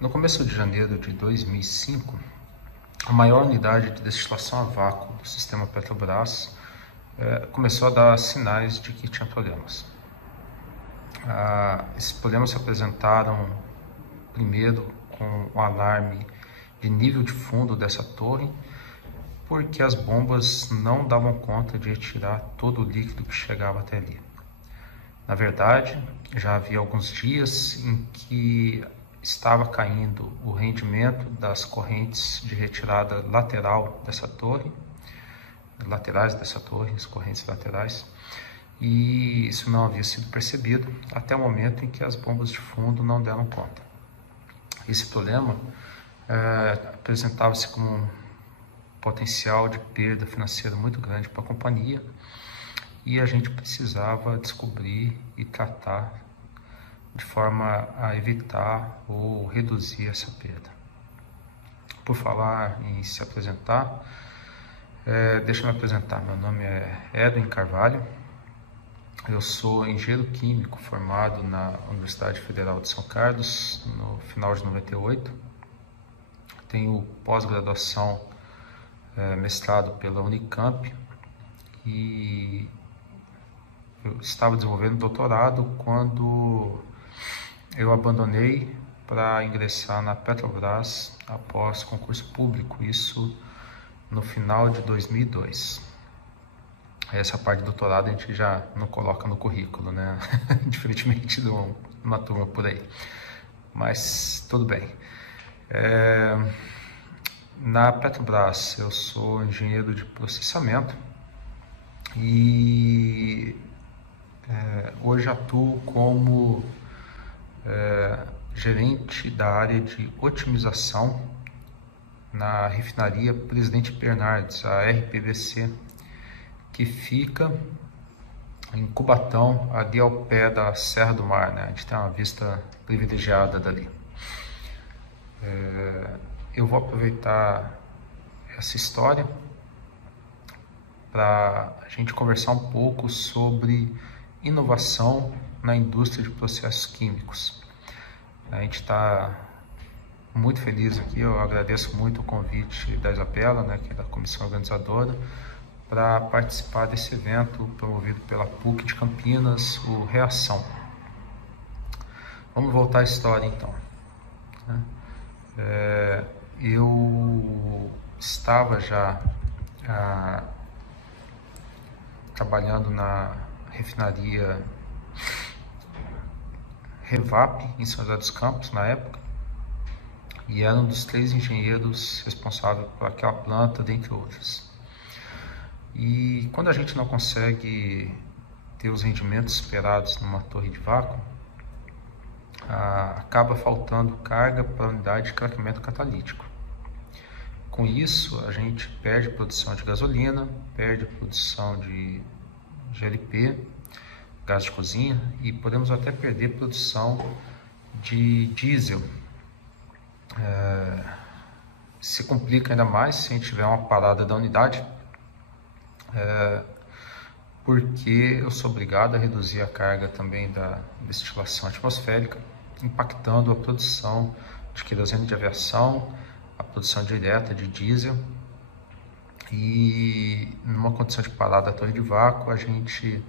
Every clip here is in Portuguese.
No começo de janeiro de 2005, a maior unidade de destilação a vácuo do sistema Petrobras começou a dar sinais de que tinha problemas. Esses problemas se apresentaram primeiro com o alarme de nível de fundo dessa torre, porque as bombas não davam conta de retirar todo o líquido que chegava até ali. Na verdade, já havia alguns dias em que estava caindo o rendimento das correntes de retirada lateral dessa torre, laterais dessa torre, as correntes laterais, e isso não havia sido percebido até o momento em que as bombas de fundo não deram conta. Esse problema apresentava-se como um potencial de perda financeira muito grande para a companhia, e a gente precisava descobrir e tratar de forma a evitar ou reduzir essa perda. Por falar em se apresentar, deixa eu me apresentar. Meu nome é Edwin Carvalho, eu sou engenheiro químico formado na Universidade Federal de São Carlos no final de 98. Tenho pós-graduação, mestrado pela Unicamp, e eu estava desenvolvendo doutorado quando eu abandonei para ingressar na Petrobras após concurso público, isso no final de 2002. Essa parte do doutorado a gente já não coloca no currículo, né? Diferentemente de uma turma por aí. Mas tudo bem. Na Petrobras eu sou engenheiro de processamento e hoje atuo como gerente da área de otimização na refinaria Presidente Bernardes, a RPBC, que fica em Cubatão, ali ao pé da Serra do Mar, né? A gente tem uma vista privilegiada dali. Eu vou aproveitar essa história para a gente conversar um pouco sobre inovação na indústria de processos químicos. A gente está muito feliz aqui, eu agradeço muito o convite da Isabela, né, que é da comissão organizadora, para participar desse evento promovido pela PUC de Campinas, o Reação. Vamos voltar à história então. Eu estava já trabalhando na refinaria Revap, em São José dos Campos, na época, e era um dos 3 engenheiros responsáveis por aquela planta, dentre outros. E quando a gente não consegue ter os rendimentos esperados numa torre de vácuo, acaba faltando carga para a unidade de craqueamento catalítico. Com isso, a gente perde produção de gasolina, perde produção de GLP, gás de cozinha, e podemos até perder produção de diesel. Se complica ainda mais se a gente tiver uma parada da unidade, porque eu sou obrigado a reduzir a carga também da destilação atmosférica, impactando a produção de querosene de aviação, a produção direta de diesel, e numa condição de parada da torre de vácuo a gente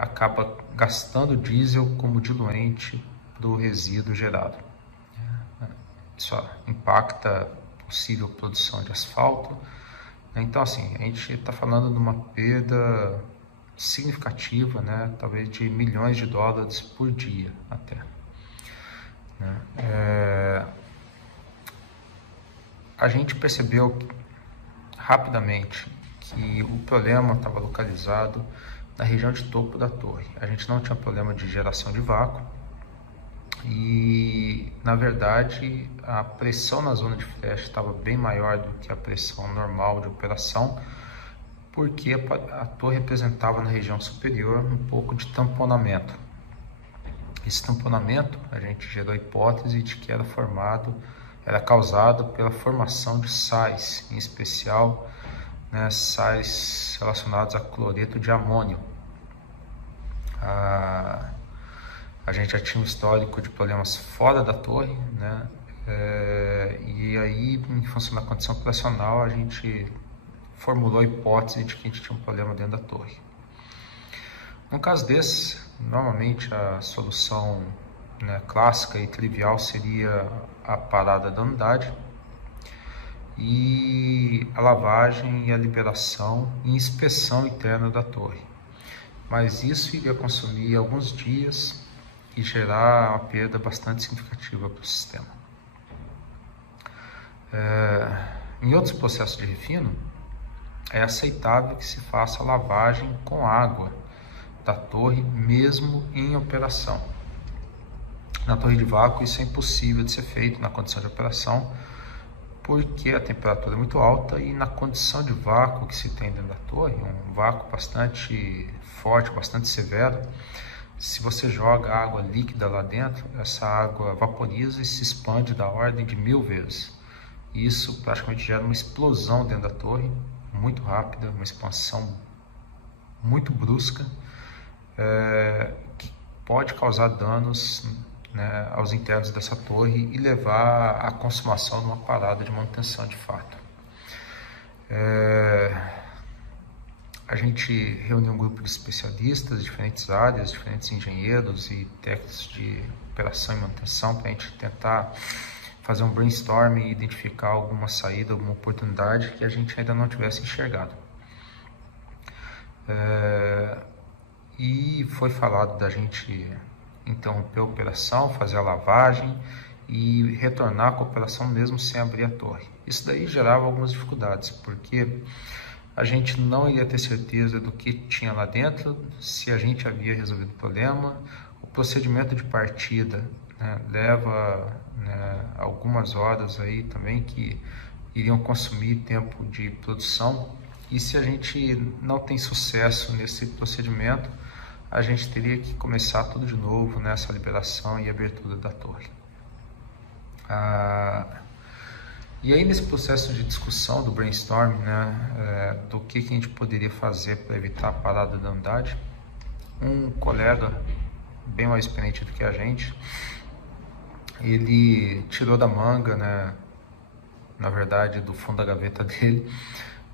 acaba gastando diesel como diluente para o resíduo gerado. Isso impacta a possível produção de asfalto. Então, assim, a gente está falando de uma perda significativa, né? Talvez de milhões de dólares por dia até. A gente percebeu rapidamente que o problema estava localizado na região de topo da torre. A gente não tinha problema de geração de vácuo e, na verdade, a pressão na zona de flash estava bem maior do que a pressão normal de operação, porque a torre representava na região superior um pouco de tamponamento. Esse tamponamento, a gente gerou a hipótese de que era causado pela formação de sais, em especial, né, sais relacionados a cloreto de amônio. A gente já tinha um histórico de problemas fora da torre, né? E aí, em função da condição operacional, a gente formulou a hipótese de que a gente tinha um problema dentro da torre. No caso desse, normalmente a solução, né, clássica e trivial seria a parada da unidade e a lavagem e a liberação e inspeção interna da torre. Mas isso iria consumir alguns dias e gerar uma perda bastante significativa para o sistema. Em outros processos de refino, é aceitável que se faça a lavagem com água da torre, mesmo em operação. Na torre de vácuo, isso é impossível de ser feito na condição de operação, porque a temperatura é muito alta e na condição de vácuo que se tem dentro da torre, um vácuo bastante forte, bastante severo, se você joga água líquida lá dentro, essa água vaporiza e se expande da ordem de 1000 vezes. Isso praticamente gera uma explosão dentro da torre, muito rápida, uma expansão muito brusca, que pode causar danos, né, aos internos dessa torre e levar à consumação de uma parada de manutenção de fato. A gente reuniu um grupo de especialistas de diferentes áreas, diferentes engenheiros e técnicos de operação e manutenção para a gente tentar fazer um brainstorming e identificar alguma saída, alguma oportunidade que a gente ainda não tivesse enxergado. E foi falado da gente interromper a operação, fazer a lavagem e retornar com a operação mesmo sem abrir a torre. Isso daí gerava algumas dificuldades, porque a gente não iria ter certeza do que tinha lá dentro, se a gente havia resolvido o problema. O procedimento de partida, né, leva, né, algumas horas aí também que iriam consumir tempo de produção, e se a gente não tem sucesso nesse procedimento, a gente teria que começar tudo de novo nessa liberação e abertura da torre. E aí, nesse processo de discussão do brainstorm, né, do que a gente poderia fazer para evitar a parada da unidade, um colega bem mais experiente do que a gente, ele tirou da manga, né, na verdade do fundo da gaveta dele,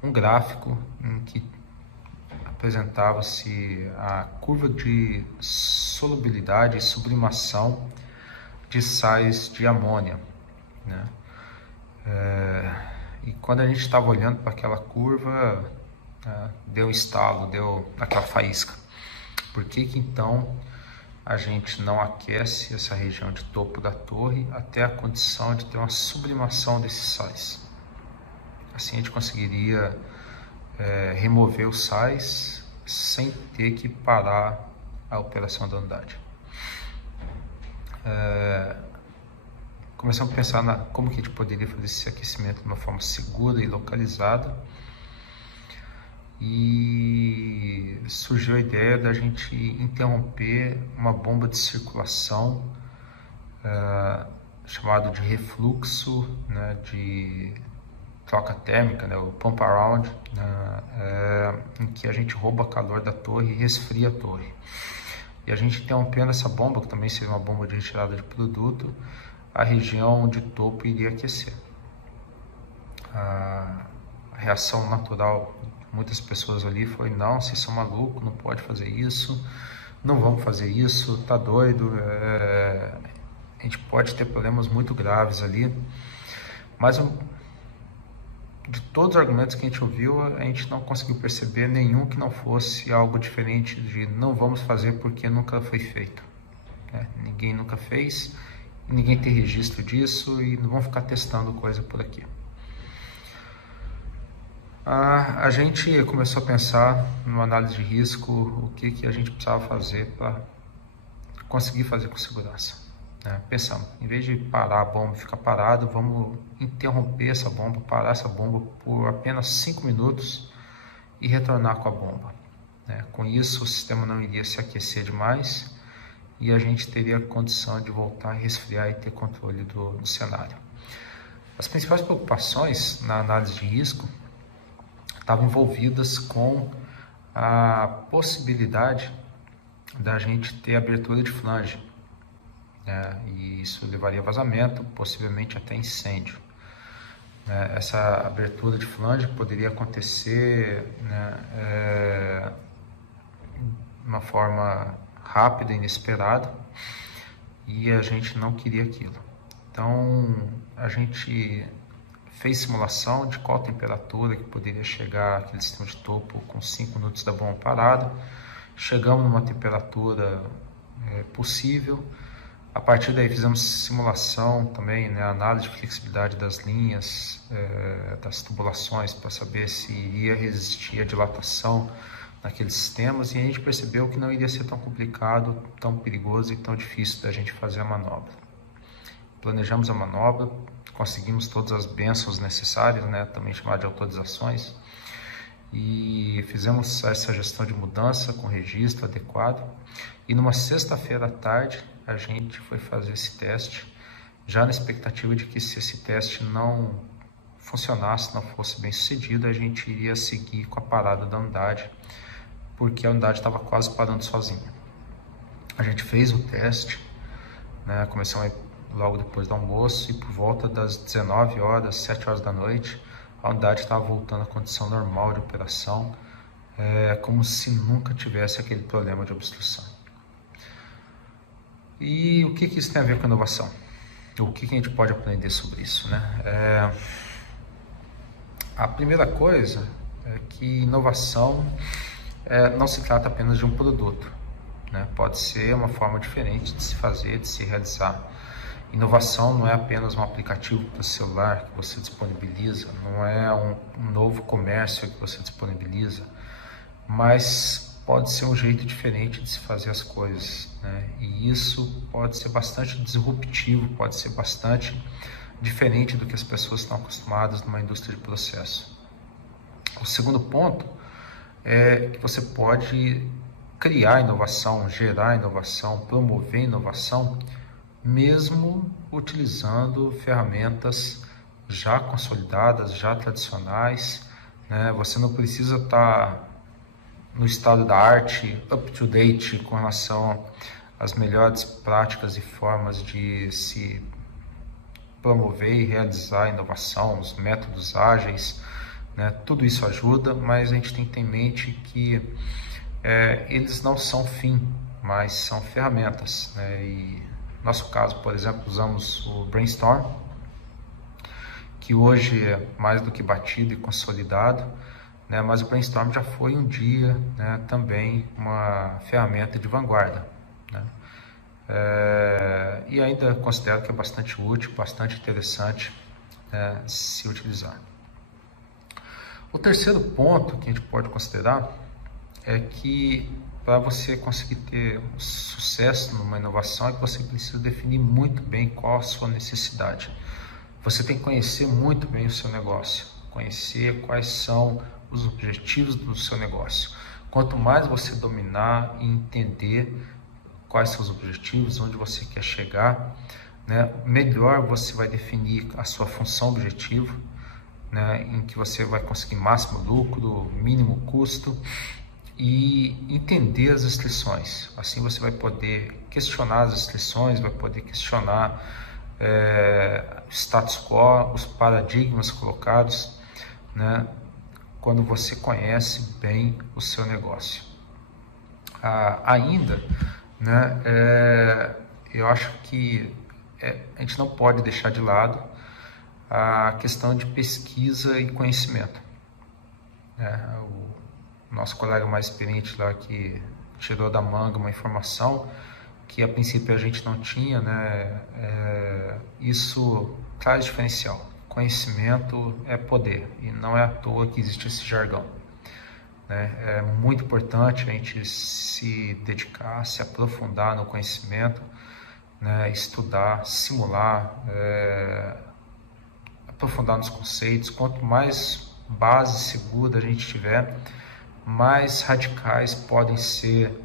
um gráfico em que apresentava-se a curva de solubilidade e sublimação de sais de amônia, né? E quando a gente estava olhando para aquela curva, deu estalo, deu aquela faísca. Por que que então a gente não aquece essa região de topo da torre até a condição de ter uma sublimação desses sais? Assim a gente conseguiria remover os sais sem ter que parar a operação da unidade. Começamos a pensar como que a gente poderia fazer esse aquecimento de uma forma segura e localizada, e surgiu a ideia da gente interromper uma bomba de circulação chamado de refluxo, né, de troca térmica, né, o pump around, em que a gente rouba calor da torre e resfria a torre. E a gente interrompendo essa bomba, que também seria uma bomba de retirada de produto, a região de topo iria aquecer. A reação natural de muitas pessoas ali foi: não, vocês são malucos, não pode fazer isso, não vamos fazer isso, tá doido, a gente pode ter problemas muito graves ali. Mas de todos os argumentos que a gente ouviu, a gente não conseguiu perceber nenhum que não fosse algo diferente de não vamos fazer porque nunca foi feito. Ninguém nunca fez, ninguém tem registro disso e não vão ficar testando coisa por aqui. A gente começou a pensar numa análise de risco, o que a gente precisava fazer para conseguir fazer com segurança. Pensamos, em vez de parar a bomba e ficar parado, vamos interromper essa bomba, parar essa bomba por apenas 5 minutos e retornar com a bomba. Com isso, o sistema não iria se aquecer demais e a gente teria a condição de voltar a resfriar e ter controle do cenário. As principais preocupações na análise de risco estavam envolvidas com a possibilidade da gente ter abertura de flange, e isso levaria a vazamento, possivelmente até incêndio. Essa abertura de flange poderia acontecer, de uma forma rápida, inesperada, e a gente não queria aquilo. Então a gente fez simulação de qual temperatura que poderia chegar aquele sistema de topo com 5 minutos da bomba parada. Chegamos numa temperatura possível. A partir daí fizemos simulação também, análise de flexibilidade das linhas, das tubulações, para saber se iria resistir à dilatação naqueles sistemas, e a gente percebeu que não iria ser tão complicado, tão perigoso e tão difícil da gente fazer a manobra. Planejamos a manobra, conseguimos todas as bênçãos necessárias, também chamada de autorizações, e fizemos essa gestão de mudança com registro adequado. E numa sexta-feira à tarde a gente foi fazer esse teste, já na expectativa de que, se esse teste não funcionasse, não fosse bem sucedido, a gente iria seguir com a parada da unidade, porque a unidade estava quase parando sozinha. A gente fez o teste, começamos logo depois do almoço, e por volta das 19 horas, 7 horas da noite, a unidade estava voltando à condição normal de operação, como se nunca tivesse aquele problema de obstrução. E o que isso tem a ver com inovação? O que a gente pode aprender sobre isso, A primeira coisa é que inovação não se trata apenas de um produto, Pode ser uma forma diferente de se fazer, de se realizar. Inovação não é apenas um aplicativo para o celular que você disponibiliza, não é um novo comércio que você disponibiliza, mas pode ser um jeito diferente de se fazer as coisas, E isso pode ser bastante disruptivo, pode ser bastante diferente do que as pessoas estão acostumadas numa indústria de processo. O segundo ponto é que você pode criar inovação, gerar inovação, promover inovação, mesmo utilizando ferramentas já consolidadas, já tradicionais, Você não precisa estar no estado da arte, up to date, com relação às melhores práticas e formas de se promover e realizar inovação, os métodos ágeis, Tudo isso ajuda, mas a gente tem que ter em mente que eles não são fim, mas são ferramentas, E no nosso caso, por exemplo, usamos o Brainstorm, que hoje é mais do que batido e consolidado, mas o Brainstorm já foi um dia, também uma ferramenta de vanguarda, e ainda considero que é bastante útil, bastante interessante se utilizar. O terceiro ponto que a gente pode considerar é que, para você conseguir ter sucesso numa inovação, é que você precisa definir muito bem qual a sua necessidade. Você tem que conhecer muito bem o seu negócio, conhecer quais são os objetivos do seu negócio. Quanto mais você dominar e entender quais são os objetivos, onde você quer chegar, melhor você vai definir a sua função objetivo, em que você vai conseguir máximo lucro, mínimo custo, e entender as restrições. Assim você vai poder questionar as restrições, vai poder questionar status quo, os paradigmas colocados, quando você conhece bem o seu negócio. Ainda, eu acho que a gente não pode deixar de lado a questão de pesquisa e conhecimento. O nosso colega mais experiente lá, que tirou da manga uma informação que a princípio a gente não tinha, isso traz diferencial. Conhecimento é poder, e não é à toa que existe esse jargão. É muito importante a gente se dedicar, se aprofundar no conhecimento, estudar, simular, aprofundar nos conceitos. Quanto mais base segura a gente tiver, mais radicais podem ser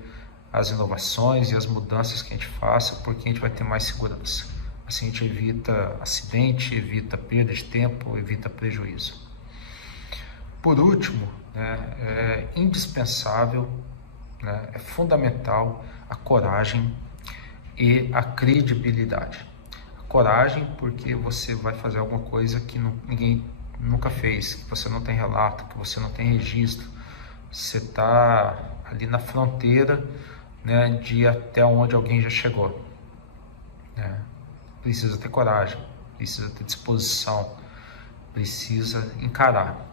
as inovações e as mudanças que a gente faça, porque a gente vai ter mais segurança. Assim a gente evita acidente, evita perda de tempo, evita prejuízo. Por último, é indispensável, é fundamental a coragem e a credibilidade. A coragem, porque você vai fazer alguma coisa que ninguém nunca fez, que você não tem relato, que você não tem registro. Você está ali na fronteira, né, de ir até onde alguém já chegou. Precisa ter coragem, precisa ter disposição, precisa encarar.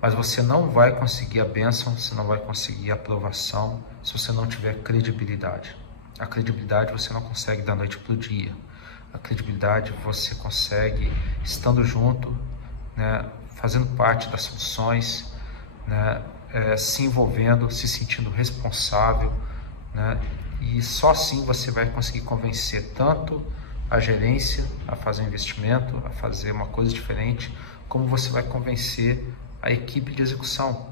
Mas você não vai conseguir a bênção, você não vai conseguir a aprovação se você não tiver credibilidade. A credibilidade você não consegue da noite para o dia. A credibilidade você consegue estando junto, né, fazendo parte das soluções, né, se envolvendo, se sentindo responsável, né, e só assim você vai conseguir convencer tanto a gerência a fazer um investimento, a fazer uma coisa diferente, como você vai convencer a equipe de execução.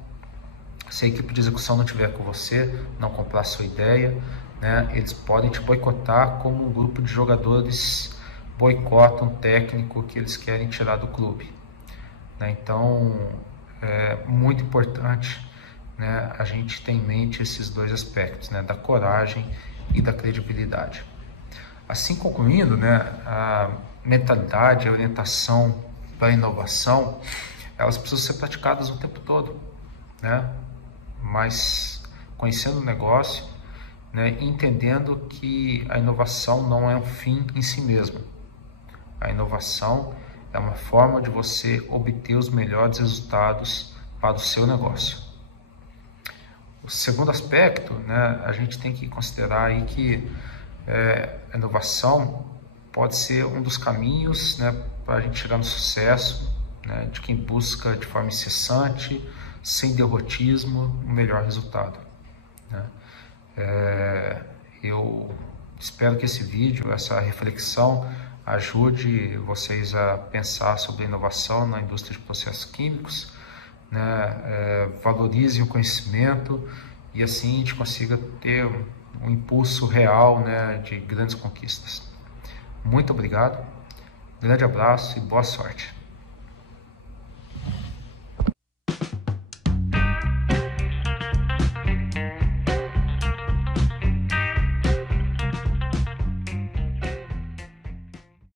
Se a equipe de execução não estiver com você, não comprar a sua ideia, né, eles podem te boicotar como um grupo de jogadores boicota um técnico que eles querem tirar do clube. Então, é muito importante, né, a gente ter em mente esses dois aspectos, né, da coragem e da credibilidade. Assim concluindo, né, a mentalidade, a orientação para a inovação, elas precisam ser praticadas o tempo todo, né, mas conhecendo o negócio, né, entendendo que a inovação não é um fim em si mesmo. A inovação é uma forma de você obter os melhores resultados para o seu negócio. O segundo aspecto, né, a gente tem que considerar aí que a inovação pode ser um dos caminhos, né, para a gente chegar no sucesso, né, de quem busca de forma incessante, sem derrotismo, um melhor resultado, né? Eu espero que esse vídeo, essa reflexão, ajude vocês a pensar sobre a inovação na indústria de processos químicos, né? Valorizem o conhecimento e assim a gente consiga ter um impulso real, né, de grandes conquistas. Muito obrigado, grande abraço e boa sorte.